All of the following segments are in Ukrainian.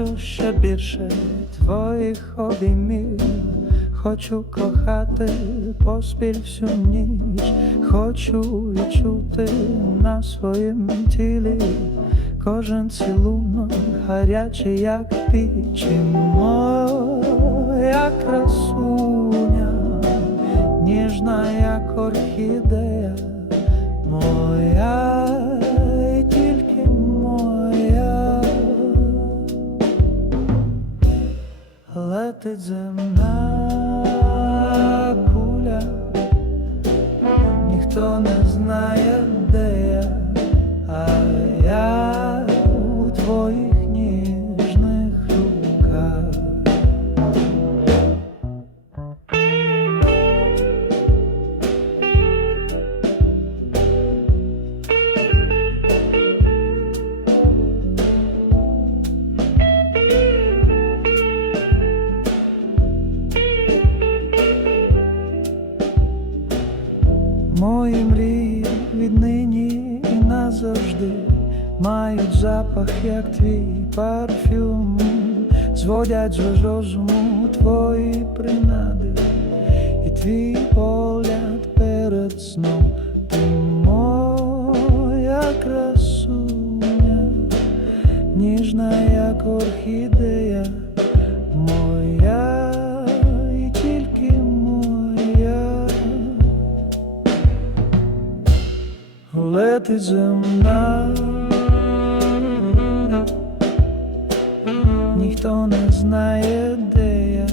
Хочу ще більше твоїх обіймів, хочу кохати поспіль всю ніч, хочу відчути на своєму тілі кожен цілунок гарячий, як піч, земна куля, ніхто не знає, Мої мрії віднині і назавжди мають запах, як твій парфюм, зводять з розуму твої принади, і твій погляд перед сном, ти моя красуня, ніжна, як орхідея, Летить земна, ніхто не знає, де я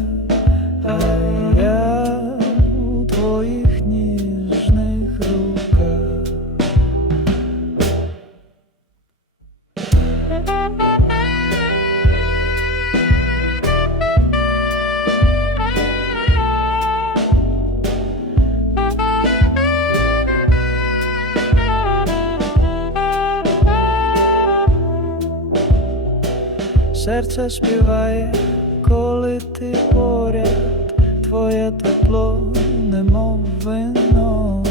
Серце співає, коли ти поряд, твоє тепло, немов вино.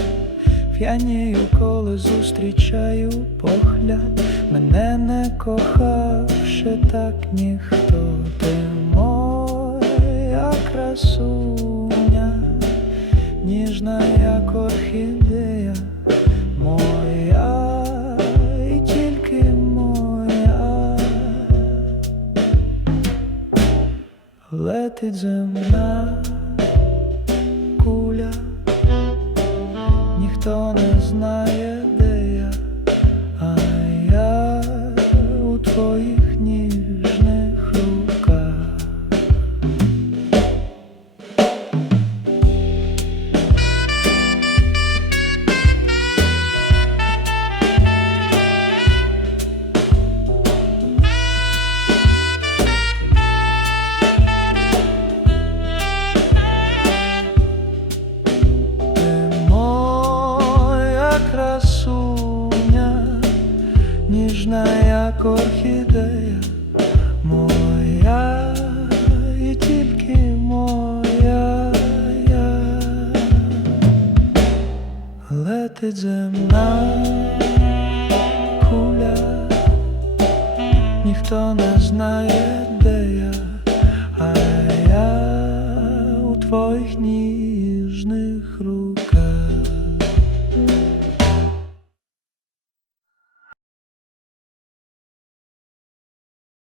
П'янію, коли зустрічаю погляд, мене не кохав ще так ніхто. Летить земна куля, ніхто не знає, ніжна, як орхідея, моя і тільки моя, я. летить земна куля, ніхто не знає, де я,